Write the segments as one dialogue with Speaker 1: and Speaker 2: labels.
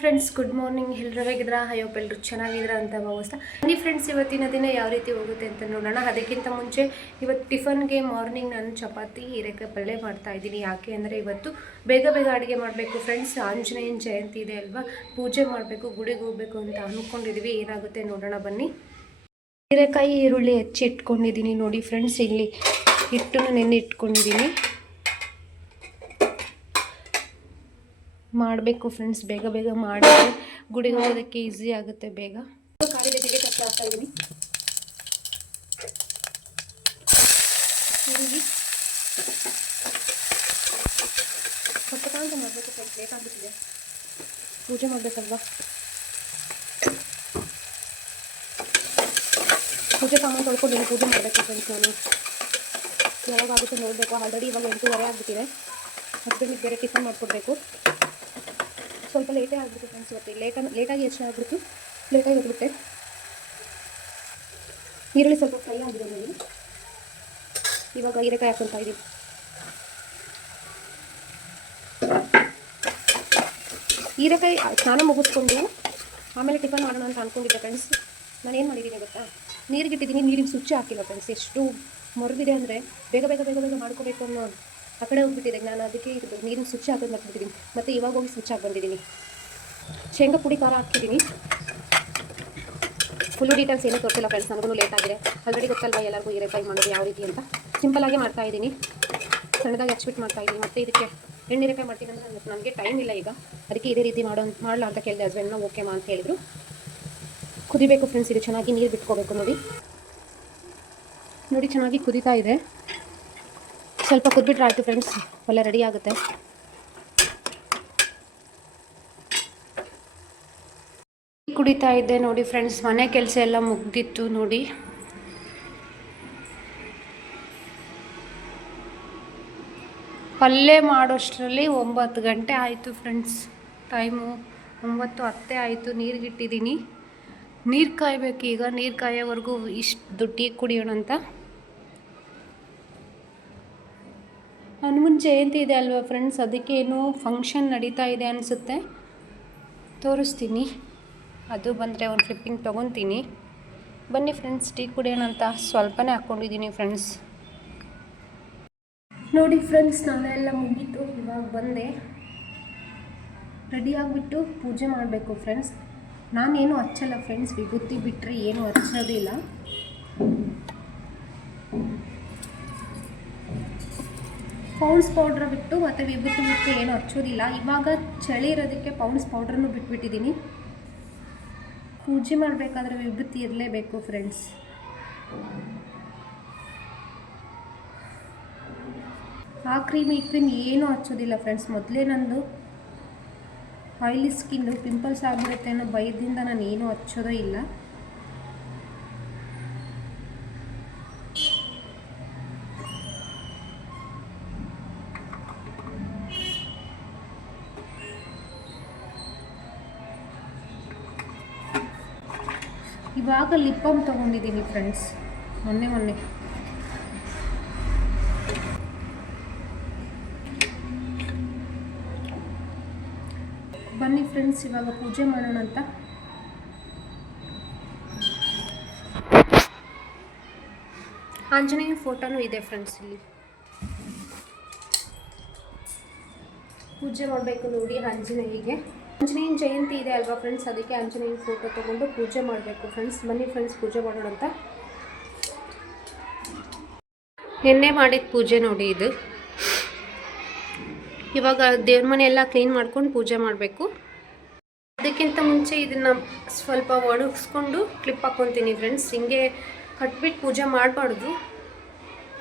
Speaker 1: Friends, good morning. ಎಲ್ಲರೂ ಹೇಗಿದ್ರ hope ಎಲ್ಲರೂ ಚೆನ್ನಾಗಿದ್ರ ಅಂತ ಭಾವಿಸ್ತಾ. ಬನ್ನಿ ಫ್ರೆಂಡ್ಸ್, ಇವತ್ತಿನ ದಿನ ಯಾವ ರೀತಿ ಹೋಗುತ್ತೆ ಅಂತ ನೋಡೋಣ. ಅದಕ್ಕಿಂತ ಮುಂಚೆ ಇವತ್ತು ಟಿಫನ್ಗೆ ಮಾರ್ನಿಂಗ್ ನಾನು ಚಪಾತಿ, ಹೀರೆಕಾಯಿ ಪಲ್ಯ ಮಾಡ್ತಾ ಇದ್ದೀನಿ. ಯಾಕೆ ಅಂದರೆ ಇವತ್ತು ಬೇಗ ಬೇಗ ಅಡುಗೆ ಮಾಡಬೇಕು ಫ್ರೆಂಡ್ಸ್. ಆಂಜನೇಯನ ಜಯಂತಿ ಇದೆ ಅಲ್ವಾ? ಪೂಜೆ ಮಾಡಬೇಕು, ಗುಡಿಗೆ ಹೋಗಬೇಕು ಅಂತ ಅಂದ್ಕೊಂಡಿದ್ವಿ ಏನಾಗುತ್ತೆ ನೋಡೋಣ ಬನ್ನಿ. ಹೀರೆಕಾಯಿ, ಈರುಳ್ಳಿ ಹೆಚ್ಚಿ ಇಟ್ಕೊಂಡಿದ್ದೀನಿ ನೋಡಿ ಫ್ರೆಂಡ್ಸ್. ಇಲ್ಲಿ ಹಿಟ್ಟನ್ನು ನೆನೆ ಇಟ್ಕೊಂಡಿದ್ದೀನಿ ಮಾಡಬೇಕು ಫ್ರೆಂಡ್ಸ್ ಬೇಗ ಬೇಗ ಮಾಡಿ ಗುಡಿಗೆ ಹೋಗೋದಕ್ಕೆ ಈಸಿ ಆಗುತ್ತೆ ಬೇಗ. ಮಾಡಬೇಕು ಸ್ವಲ್ಪ ಲೇಟ್ ಪೂಜೆ ಮಾಡಬೇಕಲ್ವಾ? ಪೂಜೆ ಸಾಮಾನು ತೊಳ್ಕೊಂಡಿದ್ದೀನಿ ಪೂಜೆ ಮಾಡಬೇಕು ಫ್ರೆಂಡ್ಸ್ ನಾನು. ಯಾವಾಗ ಆಗುತ್ತೆ ನೋಡಬೇಕು. ಆಲ್ರೆಡಿ ಇವಾಗ ಎಂಟೂವರೆ ಆಗ್ಬಿಟ್ಟಿದೆ. ಹಸ್ಬೆಂಡಿಗೆ ಬೇರೆ ಟಿಫನ್ ಮಾಡಿಕೊಡ್ಬೇಕು. ಸ್ವಲ್ಪ ಲೇಟೇ ಆಗಿಬಿಟ್ಟು ಫ್ರೆಂಡ್ಸ್ ಇವತ್ತು ಲೇಟ ಲೇಟಾಗಿ ಎಷ್ಟು ಆಗ್ಬಿಡ್ತು? ಲೇಟಾಗಿ ಹೋಗ್ಬಿಟ್ಟೆ ಈರುಳ್ಳಿ ಸ್ವಲ್ಪ ಫ್ರೈ ಆಗಿದೆ ನೋಡಿ ಇವಾಗ ಹೀರೆಕಾಯಿ ಹಾಕ್ಕೊಳ್ತಾ ಇದ್ದೀವಿ ಹೀರೆಕಾಯಿ ಸ್ನಾನ ಮುಗಿಸ್ಕೊಂಡು ಆಮೇಲೆ ಟಿಫನ್ ಮಾಡೋಣ ಅಂತ ಅಂದ್ಕೊಂಡಿದ್ದೆ ಫ್ರೆಂಡ್ಸ್ ನಾನು ಏನು ಮಾಡಿದ್ದೀನಿ ಗೊತ್ತಾ? ನೀರಿಗಿಟ್ಟಿದ್ದೀನಿ, ನೀರಿಗೆ ಸ್ವಿಚ್ ಹಾಕಿಲ್ಲ ಫ್ರೆಂಡ್ಸ್ ಎಷ್ಟು ಮರದಿದೆ ಅಂದರೆ ಬೇಗ ಬೇಗ ಬೇಗ ಬೇಗ ಮಾಡ್ಕೋಬೇಕು ಅನ್ನೋ ಆ ಕಡೆ ಹೋಗ್ಬಿಟ್ಟಿದೆ. ನಾನು ಅದಕ್ಕೆ ನೀರಿನ ಸ್ವಿಚ್ ಹಾಕೋದು ಮರ್ತಿದ್ದೀನಿ ಮತ್ತು ಇವಾಗ ಹೋಗಿ ಸ್ವಿಚ್ ಹಾಕಿ ಬಂದಿದ್ದೀನಿ ಶೇಂಗಾ ಪುಡಿ ಖಾರ ಹಾಕ್ತಿದ್ದೀನಿ ಫುಲ್ಲು ಡೀಟೇಲ್ಸ್ ಏನೂ ತೋರಿಸಿಲ್ಲ ಫ್ರೆಂಡ್ಸ್ ನನಗೂ ಲೇಟ್ ಆಗಿದೆ. ಆಲ್ರೆಡಿ ಗೊತ್ತಲ್ವ ಎಲ್ಲರಿಗೂ ಹೀರೆಕಾಯಿ ಮಾಡೋದು ಯಾವ ರೀತಿ ಅಂತ? ಸಿಂಪಲಾಗಿ ಮಾಡ್ತಾ ಇದ್ದೀನಿ ಸಣ್ಣದಾಗಿ ಹಚ್ಬಿಟ್ಟು ಮಾಡ್ತಾ ಇದ್ದೀನಿ ಮತ್ತು ಇದಕ್ಕೆ ಎಣ್ಣೀರೆಕಾಯಿ ಮಾಡ್ತೀನಿ ಅಂದರೆ ನನಗೆ ಟೈಮ್ ಇಲ್ಲ ಈಗ. ಅದಕ್ಕೆ ಇದೇ ರೀತಿ ಮಾಡೋ ಮಾಡಲ್ಲ ಅಂತ ಕೇಳಿದೆ. ಹಸ್ಬೆಂಡ್ನ ಓಕೆ ಮಾ ಅಂತ ಹೇಳಿದ್ರು. ಕುದಿಬೇಕು ಫ್ರೆಂಡ್ಸ್ ಇದು ಚೆನ್ನಾಗಿ ನೀರು ಬಿಟ್ಕೋಬೇಕು ನೋಡಿ. ನೋಡಿ ಚೆನ್ನಾಗಿ ಕುದೀತಾ ಇದೆ. ಸ್ವಲ್ಪ ಕುದ್ಬಿಟ್ರೆ ಆಯಿತು ಫ್ರೆಂಡ್ಸ್ ಒಳ್ಳೆ ರೆಡಿ ಆಗುತ್ತೆ. ಕುಡಿತಾ ಇದ್ದೆ ನೋಡಿ ಫ್ರೆಂಡ್ಸ್ ಮನೆ ಕೆಲಸ ಎಲ್ಲ ಮುಗ್ದಿತ್ತು ನೋಡಿ. ಪಲ್ಯ ಮಾಡೋಷ್ಟರಲ್ಲಿ ಒಂಬತ್ತು ಗಂಟೆ ಆಯಿತು ಫ್ರೆಂಡ್ಸ್ ಟೈಮು ಒಂಬತ್ತು ಹತ್ತೆ ಆಯಿತು ನೀರಿಗಿಟ್ಟಿದ್ದೀನಿ ನೀರು ಕಾಯ್ಬೇಕು ಈಗ ನೀರು ಕಾಯೋವರೆಗೂ ಇಷ್ಟು ದುಡ್ಡಿಗೆ ಕುಡಿಯೋಣ ಅಂತ ಹನುಮನ್ ಜಯಂತಿ ಇದೆ ಅಲ್ವಾ ಫ್ರೆಂಡ್ಸ್ ಅದಕ್ಕೆ ಏನೋ ಫಂಕ್ಷನ್ ನಡೀತಾ ಇದೆ ಅನಿಸುತ್ತೆ. ತೋರಿಸ್ತೀನಿ. ಅದು ಬಂದರೆ ಒಂದು ಫ್ಲಿಪ್ಪಿಂಗ್ ತೊಗೊತೀನಿ. ಬನ್ನಿ ಫ್ರೆಂಡ್ಸ್ ಟೀ ಕುಡಿಯೋಣ ಅಂತ. ಸ್ವಲ್ಪನೇ ಹಾಕ್ಕೊಂಡಿದ್ದೀನಿ ಫ್ರೆಂಡ್ಸ್ ನೋಡಿ ಫ್ರೆಂಡ್ಸ್ ನಾನೆಲ್ಲ ಮುಗೀತು. ಇವಾಗ ಬಂದೆ. ರೆಡಿ ಆಗಿಬಿಟ್ಟು ಪೂಜೆ ಮಾಡಬೇಕು ಫ್ರೆಂಡ್ಸ್ ನಾನೇನು ಹಚ್ಚಲ್ಲ ಫ್ರೆಂಡ್ಸ್ ವಿಭೂತಿ ಬಿಟ್ಟರೆ ಏನು ಹಚ್ಚೋದಿಲ್ಲ. ಪೌಂಡ್ಸ್ ಪೌಡ್ರ್ ಬಿಟ್ಟು ಮತ್ತು ವಿಭೂತಿ ಬಿಟ್ಟು ಏನು ಹಚ್ಚೋದಿಲ್ಲ. ಇವಾಗ ಚಳಿ ಇರೋದಕ್ಕೆ ಪೌಂಡ್ಸ್ ಪೌಡ್ರನ್ನು ಬಿಟ್ಬಿಟ್ಟಿದ್ದೀನಿ. ಪೂಜೆ ಮಾಡಬೇಕಾದ್ರೆ ವಿಭೂತಿ ಇರಲೇಬೇಕು ಫ್ರೆಂಡ್ಸ್ ಆ ಕ್ರೀಮ್ ಈ ಕ್ರೀಮ್ ಏನೂ ಹಚ್ಚೋದಿಲ್ಲ ಫ್ರೆಂಡ್ಸ್ ಮೊದಲೇ ನಂದು ಆಯಿಲಿ ಸ್ಕಿನ್ನು ಪಿಂಪಲ್ಸ್ ಆಗಿಬಿಡುತ್ತೆ ಅನ್ನೋ ಭಯದಿಂದ ನಾನು ಏನೂ ಹಚ್ಚೋದೇ ಇಲ್ಲ. ಇವಾಗ ಲಿಪ್ ಬಾಮ್ ತೊಗೊಂಡಿದ್ದೀನಿ ಫ್ರೆಂಡ್ಸ್ ಮೊನ್ನೆ ಮೊನ್ನೆ. ಬನ್ನಿ ಫ್ರೆಂಡ್ಸ್ ಇವಾಗ ಪೂಜೆ ಮಾಡೋಣ ಅಂತ. ಆಂಜನೇಯ ಫೋಟೋನೂ ಇದೆ ಫ್ರೆಂಡ್ಸ್ ಇಲ್ಲಿ. ಪೂಜೆ ಮಾಡಬೇಕು ನೋಡಿ ಆಂಜನೇಯಿಗೆ. ಆಂಜನೇಯನ ಜಯಂತಿ ಇದೆ ಅಲ್ವಾ ಫ್ರೆಂಡ್ಸ್ ಅದಕ್ಕೆ ಆಂಜನೇಯನ ಫೋಟೋ ತೊಗೊಂಡು ಪೂಜೆ ಮಾಡಬೇಕು. ಫ್ರೆಂಡ್ಸ್ ಬನ್ನಿ ಫ್ರೆಂಡ್ಸ್ ಪೂಜೆ ಮಾಡೋಣ ಅಂತ. ನಿನ್ನೆ ಮಾಡಿದ ಪೂಜೆ ನೋಡಿ ಇದು. ಇವಾಗ ದೇವ್ರ ಮನೆ ಎಲ್ಲ ಕ್ಲೀನ್ ಮಾಡ್ಕೊಂಡು ಪೂಜೆ ಮಾಡಬೇಕು. ಅದಕ್ಕಿಂತ ಮುಂಚೆ ಇದನ್ನು ಸ್ವಲ್ಪ ಒಣಗಿಸ್ಕೊಂಡು ಕ್ಲಿಪ್ ಹಾಕ್ಕೊತೀನಿ ಫ್ರೆಂಡ್ಸ್ ಹಿಂಗೆ ಕಟ್ಬಿಟ್ಟು ಪೂಜೆ ಮಾಡಬಾರ್ದು.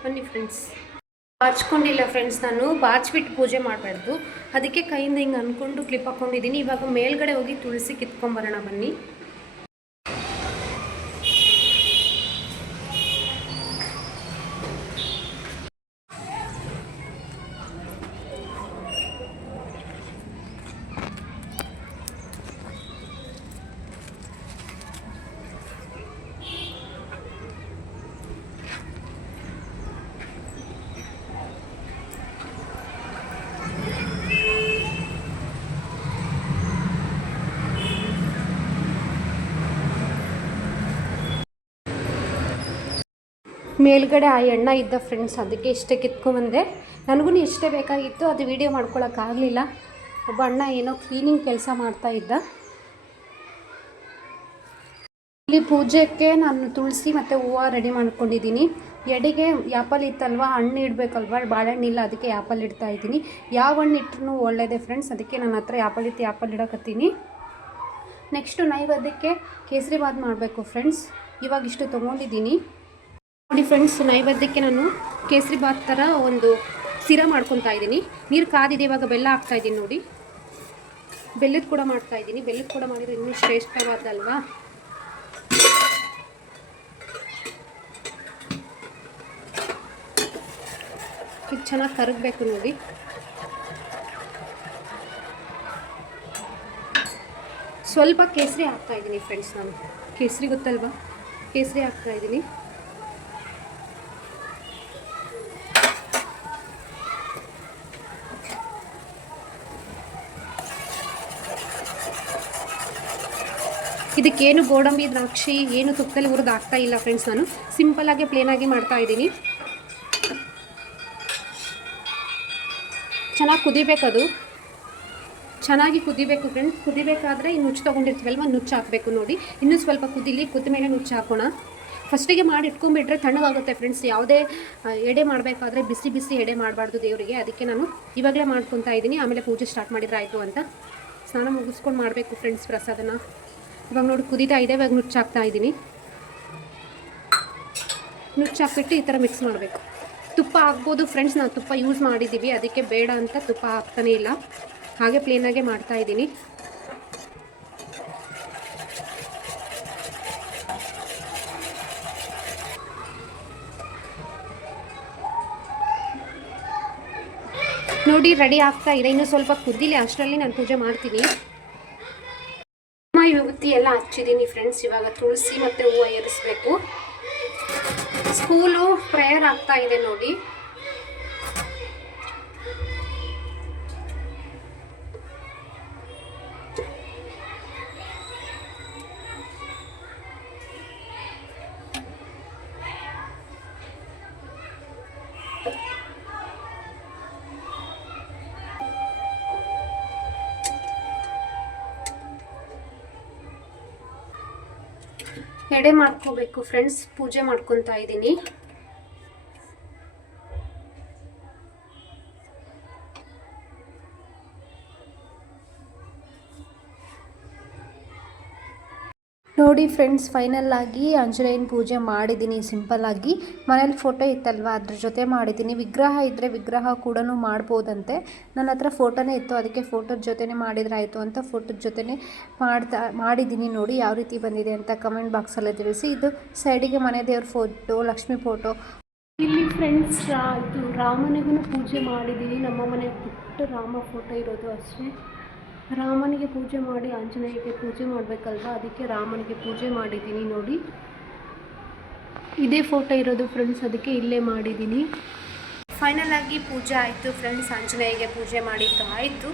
Speaker 1: ಬನ್ನಿ ಫ್ರೆಂಡ್ಸ್ ಬಾಚ್ಕೊಂಡಿಲ್ಲ ಫ್ರೆಂಡ್ಸ್ ನಾನು ಬಾಚ್ಬಿಟ್ಟು ಪೂಜೆ ಮಾಡಬಾರ್ದು. ಅದಕ್ಕೆ ಕೈಯಿಂದ ಹಿಂಗೆ ಅಂದ್ಕೊಂಡು ಕ್ಲಿಪ್ ಹಾಕ್ಕೊಂಡಿದ್ದೀನಿ. ಇವಾಗ ಮೇಲ್ಗಡೆ ಹೋಗಿ ತುಳಸಿ ಕಿತ್ಕೊಂಬರೋಣ ಬನ್ನಿ. ಮೇಲ್ಗಡೆ ಆ ಎಣ್ಣ ಇದ್ದ ಫ್ರೆಂಡ್ಸ್ ಅದಕ್ಕೆ ಇಷ್ಟೇ ಕಿತ್ಕೊಂಬಂದೆ ನನಗೂ ಇಷ್ಟೇ ಬೇಕಾಗಿತ್ತು, ಅದು ವೀಡಿಯೋ ಮಾಡ್ಕೊಳಕ್ಕಾಗಲಿಲ್ಲ ಒಬ್ಬ ಅಣ್ಣ ಏನೋ ಕ್ಲೀನಿಂಗ್ ಕೆಲಸ ಮಾಡ್ತಾ ಇದ್ದ. ಇಲ್ಲಿ ಪೂಜೆಗೆ ನಾನು ತುಳಸಿ ಮತ್ತು ಹೂವು ರೆಡಿ ಮಾಡ್ಕೊಂಡಿದ್ದೀನಿ. ಎಡೆಗೆ ಯಾಪಲ್ ಇತ್ತಲ್ವ, ಹಣ್ಣು ಇಡಬೇಕಲ್ವ, ಬಾಳೆಹಣ್ಣು ಇಲ್ಲ, ಅದಕ್ಕೆ ಯಾಪಲ್ ಇಡ್ತಾ ಇದ್ದೀನಿ. ಯಾವ ಹಣ್ಣು ಇಟ್ಟರು ಒಳ್ಳೆಯದೇ ಫ್ರೆಂಡ್ಸ್ ಅದಕ್ಕೆ ನನ್ನ ಹತ್ರ ಯಾಪಲ್ ಇತ್ತು, ಯಾಪಲ್ ಇಡಕತ್ತೀನಿ. ನೆಕ್ಸ್ಟು ನೈವೇದ್ಯಕ್ಕೆ ಕೇಸರಿ ಬಾತ್ ಮಾಡಬೇಕು ಫ್ರೆಂಡ್ಸ್ ಇವಾಗಿಷ್ಟು ತೊಗೊಂಡಿದ್ದೀನಿ. ನೋಡಿ ಫ್ರೆಂಡ್ಸ್ ನೈವೇದ್ಯಕ್ಕೆ ನಾನು ಕೇಸರಿ ಬಾತ್ ಥರ ಒಂದು ಸಿರ ಮಾಡ್ಕೊತಾ ಇದ್ದೀನಿ. ನೀರು ಕಾದಿದೆ, ಇವಾಗ ಬೆಲ್ಲ ಹಾಕ್ತಾ ಇದ್ದೀನಿ ನೋಡಿ. ಬೆಲ್ಲದ ಕೂಡ ಮಾಡ್ತಾ ಇದ್ದೀನಿ. ಬೆಲ್ಲದ ಕೂಡ ಮಾಡಿದರೆ ಇನ್ನೂ ಶ್ರೇಷ್ಠವಾದಲ್ವಾ? ಇದು ಚೆನ್ನಾಗಿ ಕರಗಬೇಕು ನೋಡಿ. ಸ್ವಲ್ಪ ಕೇಸರಿ ಹಾಕ್ತಾ ಇದ್ದೀನಿ ಫ್ರೆಂಡ್ಸ್ ನಾನು. ಕೇಸರಿ ಗೊತ್ತಲ್ವಾ? ಕೇಸರಿ ಹಾಕ್ತಾ ಇದ್ದೀನಿ. ಇದಕ್ಕೇನು ಗೋಡಂಬಿ, ದ್ರಾಕ್ಷಿ, ಏನು ತುಪ್ಪದಲ್ಲಿ ಹುರಿದಾಗ್ತಾ ಇಲ್ಲ ಫ್ರೆಂಡ್ಸ್ ನಾನು. ಸಿಂಪಲ್ಲಾಗಿ ಪ್ಲೇನಾಗಿ ಮಾಡ್ತಾ ಇದ್ದೀನಿ. ಚೆನ್ನಾಗಿ ಕುದಿಬೇಕದು. ಚೆನ್ನಾಗಿ ಕುದಿಬೇಕು ಫ್ರೆಂಡ್ಸ್ ಕುದಿಬೇಕಾದ್ರೆ ಈ ನುಚ್ಚು ತೊಗೊಂಡಿರ್ತೀವಲ್ವ, ನುಚ್ಚು ಹಾಕಬೇಕು ನೋಡಿ. ಇನ್ನೂ ಸ್ವಲ್ಪ ಕುದಿಲಿ, ಕುದ್ದ ಮೇಲೆ ನುಚ್ಚು ಹಾಕೋಣ. ಫಸ್ಟಿಗೆ ಮಾಡಿ ಇಟ್ಕೊಂಡ್ಬಿಟ್ರೆ ತಣ್ಣಗಾಗುತ್ತೆ ಫ್ರೆಂಡ್ಸ್ ಯಾವುದೇ ಎಡೆ ಮಾಡಬೇಕಾದ್ರೆ ಬಿಸಿ ಬಿಸಿ ಎಡೆ ಮಾಡಬಾರ್ದು ದೇವರಿಗೆ. ಅದಕ್ಕೆ ನಾನು ಇವಾಗಲೇ ಮಾಡ್ಕೊತಾ ಇದ್ದೀನಿ. ಆಮೇಲೆ ಪೂಜೆ ಸ್ಟಾರ್ಟ್ ಮಾಡಿದ್ರೆ ಆಯಿತು ಅಂತ. ಸ್ನಾನ ಮುಗಿಸ್ಕೊಂಡು ಮಾಡಬೇಕು ಫ್ರೆಂಡ್ಸ್ ಪ್ರಸಾದನ. ಇವಾಗ ನೋಡಿ ಕುದೀತಾ ಇದೆ, ಇವಾಗ ನುಚ್ಚು ಹಾಕ್ತಾ ಇದ್ದೀನಿ. ನುಚ್ಚು ಹಾಕ್ಬಿಟ್ಟು ಈ ಥರ ಮಿಕ್ಸ್ ಮಾಡಬೇಕು. ತುಪ್ಪ ಹಾಕ್ಬೋದು ಫ್ರೆಂಡ್ಸ್ ನಾವು ತುಪ್ಪ ಯೂಸ್ ಮಾಡಿದ್ದೀವಿ ಅದಕ್ಕೆ ಬೇಡ ಅಂತ ತುಪ್ಪ ಹಾಕ್ತಾನೇ ಇಲ್ಲ. ಹಾಗೆ ಪ್ಲೇನಾಗೆ ಮಾಡ್ತಾ ಇದ್ದೀನಿ. ನೋಡಿ ರೆಡಿ ಆಗ್ತಾ ಇದೆ. ಇನ್ನೂ ಸ್ವಲ್ಪ ಕುದ್ದಿಲಿ ಅಷ್ಟರಲ್ಲಿ ನಾನು ಪೂಜೆ ಮಾಡ್ತೀನಿ. ವಿಭೂತಿ ಎಲ್ಲ ಹಚ್ಚಿದ್ದೀನಿ ಫ್ರೆಂಡ್ಸ್ ಇವಾಗ ತುಳಸಿ ಮತ್ತು ಹೂವು ಏರಿಸ್ಬೇಕು. ಸ್ಕೂಲು ಪ್ರೇಯರ್ ಆಗ್ತಾ ಇದೆ ನೋಡಿ. ಎಡೆ ಮಾಡ್ಕೋಬೇಕು ಫ್ರೆಂಡ್ಸ್ ಪೂಜೆ ಮಾಡ್ಕೊತಾ ಇದ್ದೀನಿ ನೋಡಿ ಫ್ರೆಂಡ್ಸ್ ಫೈನಲ್ ಆಗಿ ಆಂಜನೇಯನ ಪೂಜೆ ಮಾಡಿದ್ದೀನಿ. ಸಿಂಪಲ್ ಆಗಿ ಮನೇಲಿ ಫೋಟೋ ಇತ್ತಲ್ವ? ಅದ್ರ ಜೊತೆ ಮಾಡಿದ್ದೀನಿ. ವಿಗ್ರಹ ಇದ್ದರೆ ವಿಗ್ರಹ ಕೂಡ ಮಾಡ್ಬೋದಂತೆ. ನನ್ನ ಹತ್ರ ಫೋಟೋನೇ ಇತ್ತು. ಅದಕ್ಕೆ ಫೋಟೋದ ಜೊತೆನೇ ಮಾಡಿದ್ರೆ ಆಯಿತು ಅಂತ ಫೋಟೋದ ಜೊತೆನೇ ಮಾಡ್ತಾ, ಮಾಡಿದ್ದೀನಿ ನೋಡಿ ಯಾವ ರೀತಿ ಬಂದಿದೆ ಅಂತ ಕಮೆಂಟ್ ಬಾಕ್ಸಲ್ಲಿ ತಿಳಿಸಿ. ಇದು ಸೈಡಿಗೆ ಮನೆ ದೇವ್ರ ಫೋಟೋ ಲಕ್ಷ್ಮಿ ಫೋಟೋ ಇಲ್ಲಿ ಫ್ರೆಂಡ್ಸ್ ಇದು ರಾಮನಿಗೂ ಪೂಜೆ ಮಾಡಿದ್ದೀನಿ. ನಮ್ಮ ಮನೆ ಪುಟ್ಟ ರಾಮ ಫೋಟೋ ಇರೋದು ಅಷ್ಟೇ. ರಾಮನಿಗೆ ಪೂಜೆ ಮಾಡಿ ಆಂಜನೇಯಕ್ಕೆ ಪೂಜೆ ಮಾಡಬೇಕಲ್ವ? ಅದಕ್ಕೆ ರಾಮನಿಗೆ ಪೂಜೆ ಮಾಡಿದ್ದೀನಿ ನೋಡಿ. ಇದೇ ಫೋಟೋ ಇರೋದು ಫ್ರೆಂಡ್ಸ್ ಅದಕ್ಕೆ ಇಲ್ಲೇ ಮಾಡಿದ್ದೀನಿ. ಫೈನಲ್ ಆಗಿ ಪೂಜೆ ಆಯಿತು ಫ್ರೆಂಡ್ಸ್ ಆಂಜನೇಯಗೆ ಪೂಜೆ ಮಾಡಿದ್ದು ಆಯಿತು.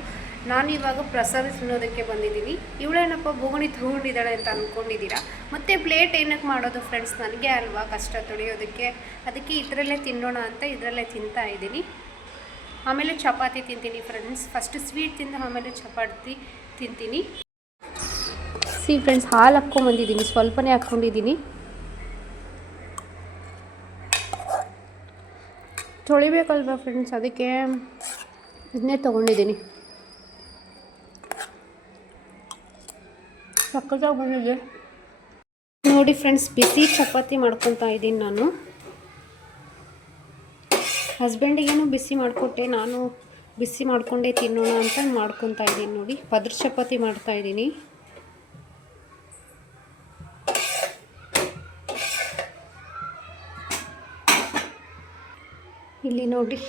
Speaker 1: ನಾನು ಇವಾಗ ಪ್ರಸಾದ ತಿನ್ನೋದಕ್ಕೆ ಬಂದಿದ್ದೀನಿ. ಇವಳೇನಪ್ಪ ಬೋಗಣಿ ತೊಗೊಂಡಿದ್ದಾಳೆ ಅಂತ ಅಂದ್ಕೊಂಡಿದ್ದೀರಾ ಮತ್ತು ಪ್ಲೇಟ್ ಏನಕ್ಕೆ ಮಾಡೋದು ಫ್ರೆಂಡ್ಸ್ ನನಗೆ ಅಲ್ವಾ ಕಷ್ಟ, ತೊಳೆಯೋದಕ್ಕೆ? ಅದಕ್ಕೆ ಇದರಲ್ಲೇ ತಿನ್ನೋಣ ಅಂತ ಇದರಲ್ಲೇ ತಿಂತಾ ಇದ್ದೀನಿ. ಆಮೇಲೆ ಚಪಾತಿ ತಿಂತೀನಿ ಫ್ರೆಂಡ್ಸ್ ಫಸ್ಟ್ ಸ್ವೀಟ್ ತಿಂದು ಆಮೇಲೆ ಚಪಾತಿ ತಿಂತೀನಿ. ಸಿ ಫ್ರೆಂಡ್ಸ್ ಹಾಲು ಹಾಕ್ಕೊಂಬಂದಿದ್ದೀನಿ ಸ್ವಲ್ಪನೇ ಹಾಕ್ಕೊಂಡಿದ್ದೀನಿ. ತೊಳಿಬೇಕಲ್ವ ಫ್ರೆಂಡ್ಸ್ ಅದಕ್ಕೆ ಇದನ್ನೇ ತೊಗೊಂಡಿದ್ದೀನಿ. ಸಕ್ಕತ್ತಾಗಿ ಬಂದಿದೆ. ನೋಡಿ ಫ್ರೆಂಡ್ಸ್ ಬಿಸಿ ಚಪಾತಿ ಮಾಡ್ಕೊತಾ ಇದ್ದೀನಿ ನಾನು. ಹಸ್ಬೆಂಡಿಗೇನು ಬಿಸಿ ಮಾಡಿಕೊಟ್ಟೆ, ನಾನು ಬಿಸಿ ಮಾಡಿಕೊಂಡೇ ತಿನ್ನೋಣ ಅಂತ ಮಾಡ್ಕೊತಾ ಇದ್ದೀನಿ ನೋಡಿ. ಪದ್ರ ಚಪಾತಿ ಮಾಡ್ತಾ ಇದ್ದೀನಿ. ಇಲ್ಲಿ ನೋಡಿ.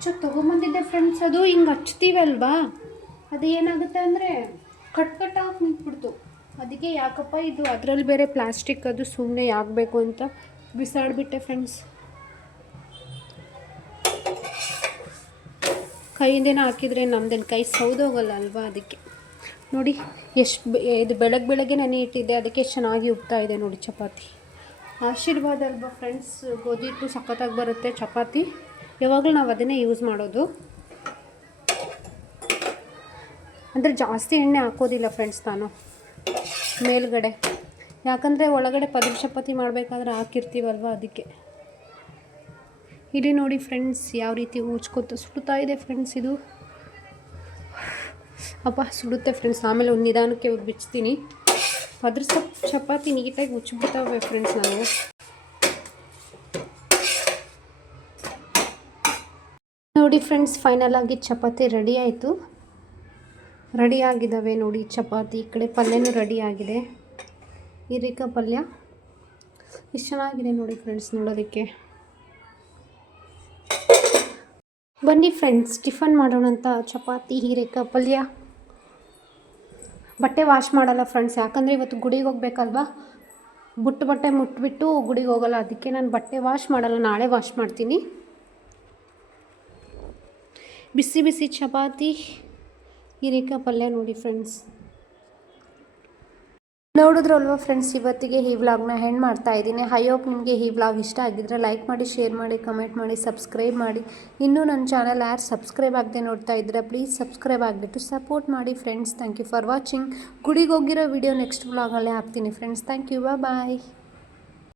Speaker 1: ಹಚ್ಚಕ್ಕೆ ತೊಗೊಂಬಂದಿದ್ದೆ ಫ್ರೆಂಡ್ಸ್ ಅದು ಹಿಂಗೆ ಹಚ್ತೀವಲ್ವಾ? ಅದು ಏನಾಗುತ್ತೆ ಅಂದರೆ ಕಟ್ ಕಟ್ ಆಗಿ ನಿಂತ್ಬಿಡ್ತು. ಅದಕ್ಕೆ ಯಾಕಪ್ಪ ಇದು ಅದರಲ್ಲಿ ಬೇರೆ ಪ್ಲಾಸ್ಟಿಕ್ ಅದು ಸುಮ್ಮನೆ ಆಗಬೇಕು ಅಂತ ಬಿಸಾಡಿಬಿಟ್ಟೆ ಫ್ರೆಂಡ್ಸ್ ಕೈಯಿಂದೇನೋ ಹಾಕಿದರೆ ನಮ್ದೇನು ಕೈ ಸೌದೋಗಲ್ಲ ಅಲ್ವಾ ಅದಕ್ಕೆ. ನೋಡಿ, ಎಷ್ಟು ಇದು ಬೆಳಗ್ಗೆ ಬೆಳಗ್ಗೆ ನೆನೆ ಇಟ್ಟಿದ್ದೆ, ಅದಕ್ಕೆ ಚೆನ್ನಾಗಿ ಉಬ್ತಾ ಇದೆ ನೋಡಿ ಚಪಾತಿ. ಆಶೀರ್ವಾದ ಅಲ್ವಾ ಫ್ರೆಂಡ್ಸ್ ಗೋಧಿ ಹಿಟ್ಟು ಸಖತ್ತಾಗಿ ಬರುತ್ತೆ, ಚಪಾತಿ. ಯಾವಾಗಲೂ ನಾವು ಅದನ್ನೇ ಯೂಸ್ ಮಾಡೋದು. ಅಂದರೆ ಜಾಸ್ತಿ ಎಣ್ಣೆ ಹಾಕೋದಿಲ್ಲ ಫ್ರೆಂಡ್ಸ್ ನಾನು ಮೇಲ್ಗಡೆ. ಯಾಕಂದರೆ ಒಳಗಡೆ ಪದರ್ ಚಪಾತಿ ಮಾಡಬೇಕಾದ್ರೆ ಹಾಕಿರ್ತೀವಲ್ವ ಅದಕ್ಕೆ. ಇಲ್ಲಿ ನೋಡಿ ಫ್ರೆಂಡ್ಸ್ ಯಾವ ರೀತಿ ಉಚ್ಕೊತ ಸುಡ್ತಾ ಇದೆ ಫ್ರೆಂಡ್ಸ್ ಇದು. ಅಪ್ಪ ಸುಡುತ್ತೆ ಫ್ರೆಂಡ್ಸ್ ಆಮೇಲೆ ಒಂದು ನಿಧಾನಕ್ಕೆ ಬಿಚ್ತೀನಿ. ಸ್ವಲ್ಪ ಚಪಾತಿ ನೀಟಾಗಿ ಉಚ್ಬಿಡ್ತಾವೆ ಫ್ರೆಂಡ್ಸ್ ನಾನು ನೋಡಿ ಫ್ರೆಂಡ್ಸ್ ಫೈನಲ್ ಆಗಿ ಚಪಾತಿ ರೆಡಿ ಆಯಿತು. ರೆಡಿ ಆಗಿದ್ದಾವೆ ನೋಡಿ ಚಪಾತಿ. ಈ ಕಡೆ ಪಲ್ಯನೂ ರೆಡಿ ಆಗಿದೆ. ಹೀರೆಕಾಯಿ ಪಲ್ಯ. ಎಷ್ಟು ಚೆನ್ನಾಗಿದೆ ನೋಡಿ ಫ್ರೆಂಡ್ಸ್ ನೋಡೋದಕ್ಕೆ. ಬನ್ನಿ ಫ್ರೆಂಡ್ಸ್ ಟಿಫನ್ ಮಾಡೋಣಂತ ಚಪಾತಿ, ಹೀರೇಕ ಪಲ್ಯ. ಬಟ್ಟೆ ವಾಶ್ ಮಾಡಲ್ಲ ಫ್ರೆಂಡ್ಸ್ ಯಾಕಂದರೆ ಇವತ್ತು ಗುಡಿಗೆ ಹೋಗ್ಬೇಕಲ್ವಾ? ಬುಟ್ಟು ಬಟ್ಟೆ ಮುಟ್ಬಿಟ್ಟು ಗುಡಿಗೆ ಹೋಗಲ್ಲ. ಅದಕ್ಕೆ ನಾನು ಬಟ್ಟೆ ವಾಶ್ ಮಾಡಲ್ಲ, ನಾಳೆ ವಾಶ್ ಮಾಡ್ತೀನಿ. ಬಿಸಿ ಬಿಸಿ ಚಪಾತಿ ಹೀರೆಕಾಯಿ ಪಲ್ಯ ನೋಡಿ ಫ್ರೆಂಡ್ಸ್ ನೋಡಿದ್ರಲ್ವ ಫ್ರೆಂಡ್ಸ್ ಇವತ್ತಿಗೆ ಈ ವ್ಲಾಗ್ನ ಹೆಣ್ಣು ಮಾಡ್ತಾ ಇದ್ದೀನಿ. ಐ ಹೋಪ್ ನಿಮಗೆ ಈ ವ್ಲಾಗ್ ಇಷ್ಟ ಆಗಿದ್ರೆ ಲೈಕ್ ಮಾಡಿ ಶೇರ್ ಮಾಡಿ ಕಮೆಂಟ್ ಮಾಡಿ ಸಬ್ಸ್ಕ್ರೈಬ್ ಮಾಡಿ. ಇನ್ನೂ ನನ್ನ ಚಾನಲ್ ಯಾರು ಸಬ್ಸ್ಕ್ರೈಬ್ ಆಗದೆ ನೋಡ್ತಾ ಇದ್ದರೆ ಪ್ಲೀಸ್ ಸಬ್ಸ್ಕ್ರೈಬ್ ಆಗಿಬಿಟ್ಟು ಸಪೋರ್ಟ್ ಮಾಡಿ friends thank you for watching ಗುಡಿಗೆ ಹೋಗಿರೋ ವಿಡಿಯೋ ನೆಕ್ಸ್ಟ್ ವ್ಲಾಗಲ್ಲೇ ಹಾಕ್ತೀನಿ ಫ್ರೆಂಡ್ಸ್ ಥ್ಯಾಂಕ್ ಯು ಬಾಯ್